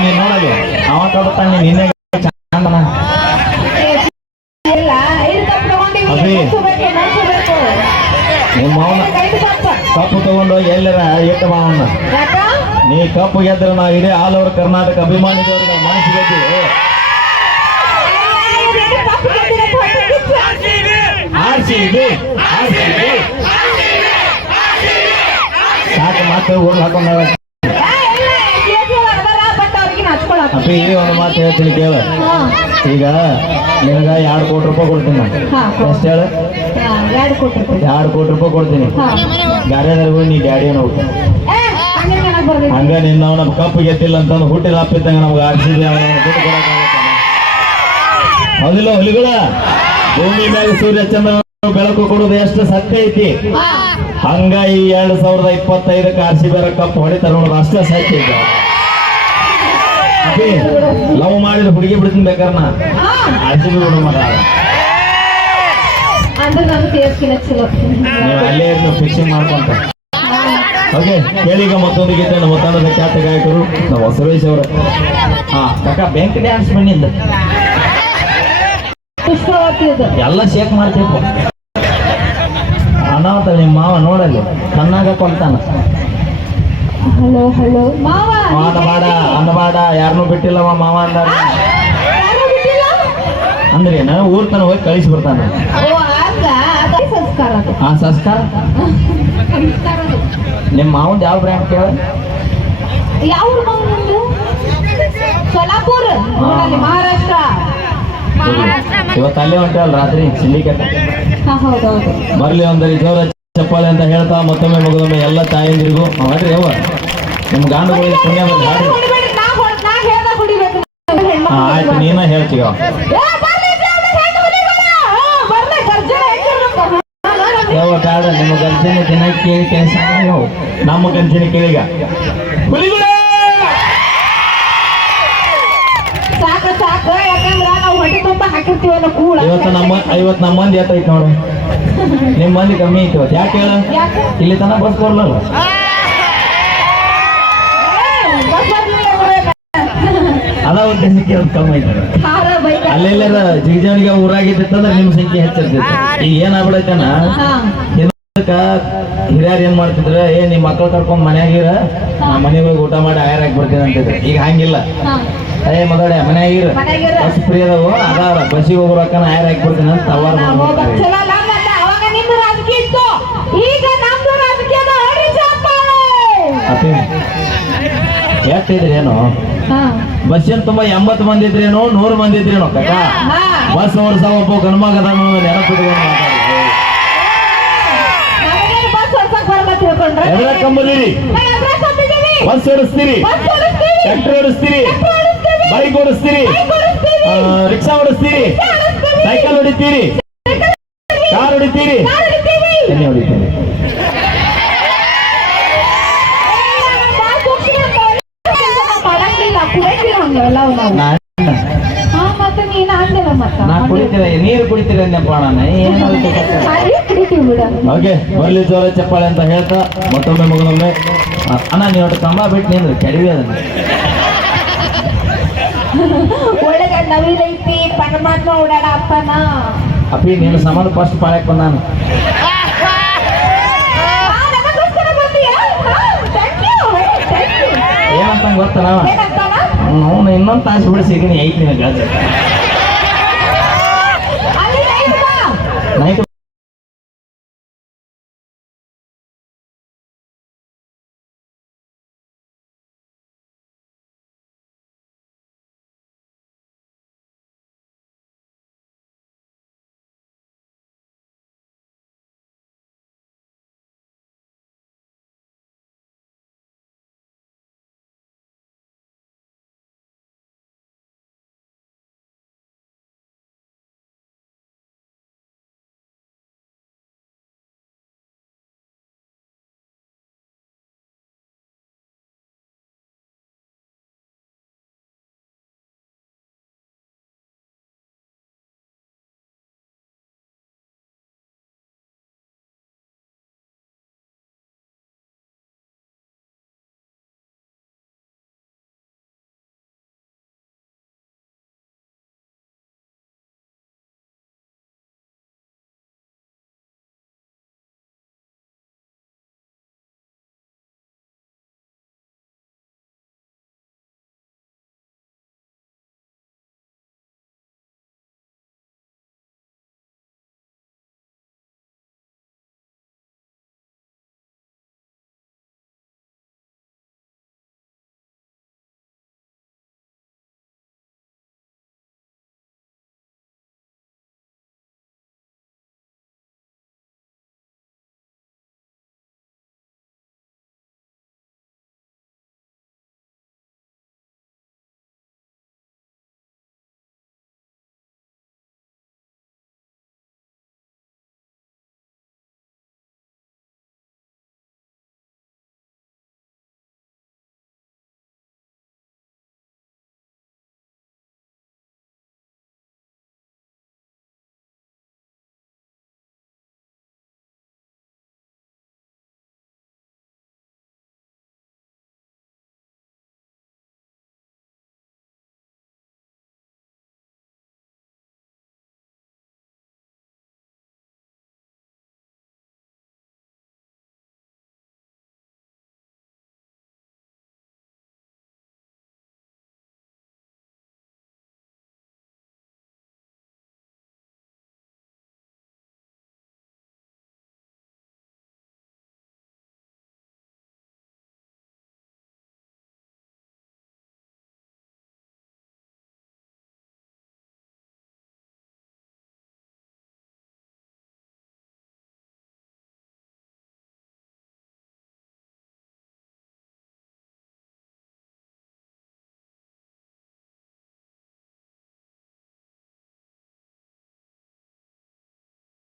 ನೀನ್ ನೋಡಲಿ ಅವ ಕಬತ್ತಾನೆ ನಿನ್ನೆ ಚಂದನ ಅಭಿ ನಿಮ್ಮ ಅವನ ಕಪ್ಪು ತಗೊಂಡು ಎಲ್ಲರ ಇಟ್ಟ ಮಾವನ್ನ ನೀ ಕಪ್ಪು ಗೆದ್ರೆ ನಾವು ಇಡೀ ಆಲ್ ಓವರ್ ಕರ್ನಾಟಕ ಅಭಿಮಾನಿದವ್ರಿಗೆ ಮನಸ್ಸಿಗೆ ಸಾಕು ಮಾತು ಓಡ್ ಹಾಕೊಂಡ ಅಪ್ಪಿ ಇಲ್ಲಿ ಒಂದು ಮಾತು ಹೇಳ್ತೀನಿ ಕೇಳ ಈಗ ನಿನಗ 2 ಕೋಟಿ ರೂಪಾಯಿ ಕೊಡ್ತೀನಿ ನಾನು ಎಷ್ಟು ಹೇಳು 2 ಕೋಟಿ ರೂಪಾಯಿ ಕೊಡ್ತೀನಿ ಗಾಡಿಯವ್ರಿಗೂ ನೀ ಗಾಡಿಯನ್ನು ಹೋಗ್ತೀನಿ ಹಂಗ ನಿನ್ನ ಅವನ ಕಪ್ಪು ಗೆದ್ದಿಲ್ಲ ಅಂತಂದು ಹುಟ್ಟಿದ ಹಪ್ಪಿದ್ದಂಗ ನಮ್ಗೆ ಆಡ್ಸಿದ್ವಿ ಅವನ ದುಡ್ಡು ಕೊಡಕ್ಕಾಗತ್ತ ಹೌದಿಲ್ಲ ಹುಲಿಗಳ ಭೂಮಿ ಮ್ಯಾಗ ಸೂರ್ಯ ಚಂದ್ರ ಬೆಳಕು ಕೊಡೋದು ಎಷ್ಟು ಸತ್ಯ ಐತಿ ಹಂಗ ಈ 2025 ಆರ್ಸಿ ಬೇರೆ ಕಪ್ ಹೊಡಿತಾರ ನೋಡೋದು ಅಷ್ಟೇ ಸತ್ಯ ಐತಿ ಅಪ್ಪಿ ಲವ್ ಮಾಡಿದ ಹುಡುಗಿ ಬಿಡ್ತೀನಿ ಬೇಕಾರನ ಆರ್ಸಿ ಬಿ ಬಿಡು ಮಗ ನೀವು ಅಲ್ಲೇ ನೀವು ಫಿಕ್ಸಿಂಗ್ ಮಾಡ್ಕೊಂತ ಓಕೆ ಕೇಳೀಗ ಮತ್ತೊಂದು ಗೀತೆ ನಮ್ಮ ತಂಡದ ಖ್ಯಾತ ಗಾಯಕರು ನಮ್ಮ ಸುರೇಶ್ ಅವರು ಕಾಕ ಬ್ಯಾಂಕ್ ಡ್ಯಾನ್ಸ್ ಬಂದಿಲ್ಲ ಎಲ್ಲ ಶೇಕ್ ಮಾಡ್ತೀವಿ ಅನಾಹುತ ನಿಮ್ಮ ಮಾವ ನೋಡಲಿ ಕಣ್ಣಾಗ ಕೊಲ್ತಾನ ಹಲೋ ಹಲೋ ಅನ್ನಬಾಡ ಯಾರನ್ನೂ ಬಿಟ್ಟಿಲ್ಲವ ಮಾವ ಅಂದಾರ ಅಂದ್ರೆ ಏನ ಊರ್ ತನ ಹೋಗಿ ಕಳಿಸಿ ಬರ್ತಾನ ಆ ಸಂಸ್ಕಾರ ನಿಮ್ಮ ಮಾವಂದ್ ಯಾವ ಬ್ರ್ಯಾಂಡ್ ಕೇಳ ಯಾವ ಸೋಲಾಪುರ ಮಹಾರಾಷ್ಟ್ರ ಇವತ್ತು ಅಲ್ಲೇ ಹೊಂಟೇವಲ್ಲ ರಾತ್ರಿ ಸಿಂಡಿಕೇಟ್ ಹೌದೌದು ಬರ್ಲಿ ಒಂದರಿ ಜೋರ ಚಪ್ಪಾಳೆ ಅಂತ ಹೇಳ್ತಾ ಮತ್ತೊಮ್ಮೆ ಮಗದೊಮ್ಮೆ ಎಲ್ಲ ತಾಯಂದಿರಿಗೂ ಮಾಡ್ರಿ ಅವ ನಿಮ್ ಗಾಂಡುಗಳಿಗೆ ಪುಣ್ಯ ಬಂದು ಹಾಡಿ ಆಯ್ತು ನೀನ ಹೇಳ್ತೀವ ಯಾವ ಕಾಡ ನಿಮ್ಮ ಗರ್ಜನೆ ದಿನ ಕೇಳಿ ಕೆಲಸ ನಮ್ಮ ಗರ್ಜನೆ ಕೇಳಿಗ ಸಾಕು ಯಾಕಂದ್ರ ನಾವು ಹೊಟ್ಟೆ ತುಂಬ ಹಾಕಿರ್ತೀವಲ್ಲ ಕೂಡ ಇವತ್ತು ನಮ್ಮ ಮಂದಿ ಎತ್ತೈತಿ ನೋಡು ನಿಮ್ ಮಂದಿ ಕಮ್ಮಿ ಐತಿ ಇವತ್ತು ಯಾಕೆ ಹೇಳ ಇಲ್ಲಿ ತನ ಬಸ್ ಬರ್ಲಲ್ಲ ಅದ ಒಂದು ಸಂಖ್ಯೆ ಕಮ್ಮಿ ಐತಿ ಅಲ್ಲೆಲ್ಲ ಜಿಗಜಾಣಿಗೆ ಊರಾಗಿತ್ತಂದ್ರೆ ನಿಮ್ ಸಂಖ್ಯೆ ಹೆಚ್ಚಿರ್ತೈತಿ ಈಗ ಏನಾಗ್ಬಿಡೈತನ ಹಿರಿಯರು ಏನ್ ಮಾಡ್ತಿದ್ರ ನಿಮ್ ಮಕ್ಳು ಕರ್ಕೊಂಡ್ ಮನ್ಯಾಗಿರ ಮನೆಗೆ ಹೋಗಿ ಊಟ ಮಾಡಿ ಆಯರ್ ಹಾಕಿ ಬರ್ತೀನಿ ಅಂತಿದ್ರು ಈಗ ಹಂಗಿಲ್ಲ ಮಗಡೆ ಮನ್ಯಾಗಿರ ಬಸ್ ಫ್ರೀ ಅದಾವು ಅದಾವ ಬಸ್ಸಿಗೆ ಹೋಗ್ರಕ್ಕನ ಆಯರ್ ಹಾಕಿ ಬರ್ತೀನಿ ಅಂತ ಅವಾರ ಎಷ್ಟಿದ್ರಿ ಏನೋ ಬಸ್ಸಿನ ತುಂಬಾ 80 ಮಂದಿ ಇದ್ರೇನೋ 100 ಮಂದಿ ಇದ್ರೇನೋ ಕಕ್ಕ ಬಸ್ ಓಡಿಸ ಒಬ್ಬ ಗಣಮಗದ ನೆನಪಿಟ್ಕೊಂಡ್ರಿ ಬಸ್ ಓಡಿಸ್ತೀರಿ ಟ್ರ್ಯಾಕ್ಟರ್ ಓಡಿಸ್ತೀರಿ ಬೈಕ್ ಓಡಿಸ್ತೀರಿ ರಿಕ್ಷಾ ಓಡಿಸ್ತೀರಿ ಸೈಕಲ್ ಹೊಡಿತೀರಿ ಕಾರ್ ಹೊಡಿತೀರಿ ಎಣ್ಣೆ ಹೊಡಿತೀರಿ ನೀರು ಕುಡಿತೀರ ಓಕೆ ಬರ್ಲಿ ಜೋರ ಚಪ್ಪಾಳೆ ಅಂತ ಹೇಳ್ತಾ ಮತ್ತೊಮ್ಮೆ ಮಗನೊಮ್ಮೆ ಅಣ್ಣ ನೀವು ಕಂಬ ಬಿಟ್ಟು ನಿಂದ್ರೆ ಕೆಡವಿ ಅದನ್ನ ಒಳಗ ನವಿಲೈತಿ ಪರಮಾತ್ಮ ಓಡಾಡ ಅಪ್ಪನ ಅಪ್ಪಿ ನೀನು ಸಂಬಂಧ ಫಸ್ಟ್ ಪಾಳ್ಯಕ್ ಬಂದಾನ ಏನಂತ ಗೊತ್ತ ನಾವ ಇನ್ನೊಂದು ತಾಸು ಬಿಡಿಸಿದೀನಿ ಐತಿ ನಿನ್ನ ಗಾಜ